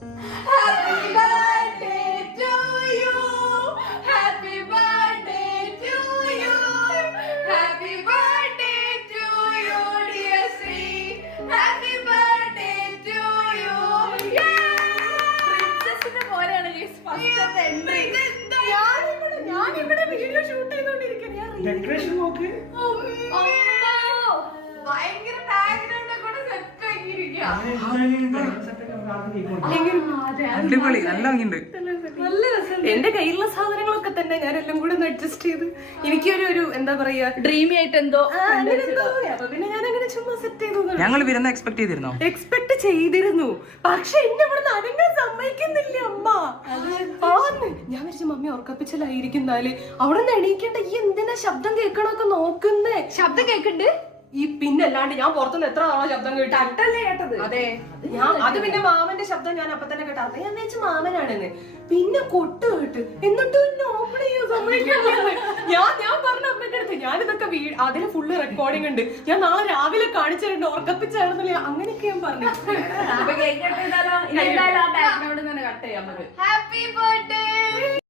Happy birthday to you. Happy birthday to you. Happy birthday to you, dear Sri. Happy birthday to you. പ്രിൻസസിന്റെ പോലെയാണ് first entry. ഞാനിവിടെ video shoot ചെയ്തോണ്ടിരിക്കുന്നു. Decoration നോക്ക്. ഭയങ്കര background കൂടെ set ആക്കിയിരിക്കുക. അടിപൊളി, നല്ല ഭംഗിയുണ്ട്. നല്ല രസം. എന്റെ കയ്യിലുള്ള സാധനങ്ങളൊക്കെ തന്നെ ഞാൻ എല്ലാം കൂടെ ഒന്ന് അഡ്ജസ്റ്റ് ചെയ്ത് എനിക്കൊരു എന്താ പറയാ ഡ്രീമി ആയിട്ട് എന്തോ അപ്പൊ പിന്നെ ഞാൻ അങ്ങനെ ചുമ്മാ സെറ്റ് ചെയ്തു. ഞങ്ങൾ വരുന്ന എക്സ്പെക്ട് ചെയ്തിരുന്നോ? എക്സ്പെക്ട് ചെയ്തിരുന്നു, പക്ഷെ എന്നെ ഇവിടെ അനങ്ങാൻ സമ്മതിക്കുന്നില്ല അമ്മ. ഞാൻ വിചാരിച്ചു മമ്മി ഉറക്കപ്പിച്ചലായിരിക്കുന്നാല് അവിടെ നിന്ന് എണീക്കേണ്ട ഈ എന്തിനാ ശബ്ദം കേൾക്കണൊക്കെ നോക്കുന്നേ. ശബ്ദം കേൾക്കുന്നുണ്ട്. ഈ പിന്നല്ലാണ്ട് ഞാൻ പുറത്തുനിന്ന് എത്ര ആളോ ശബ്ദം കേട്ടല്ലേ കേട്ടത്. അതെ, അത് പിന്നെ മാമന്റെ ശബ്ദം ഞാൻ അപ്പൊ തന്നെ കേട്ടത്. ഞാൻ വിചാരിച്ചു മാമനാണെന്ന്. പിന്നെ കൊട്ട് കേട്ട് എന്നിട്ട് ഓപ്പൺ ചെയ്യോ സമ്മതിക്കുന്നില്ല. ഞാൻ പറഞ്ഞ അമ്മന്റെ അടുത്ത് ഞാനിതൊക്കെ അതിന് ഫുള്ള് റെക്കോർഡിംഗ് ഉണ്ട്, ഞാൻ നാളെ രാവിലെ കാണിച്ചിട്ടുണ്ട് ഉറക്കപ്പിച്ചായിരുന്നില്ല അങ്ങനെയൊക്കെ ഞാൻ പറഞ്ഞു. Happy birthday.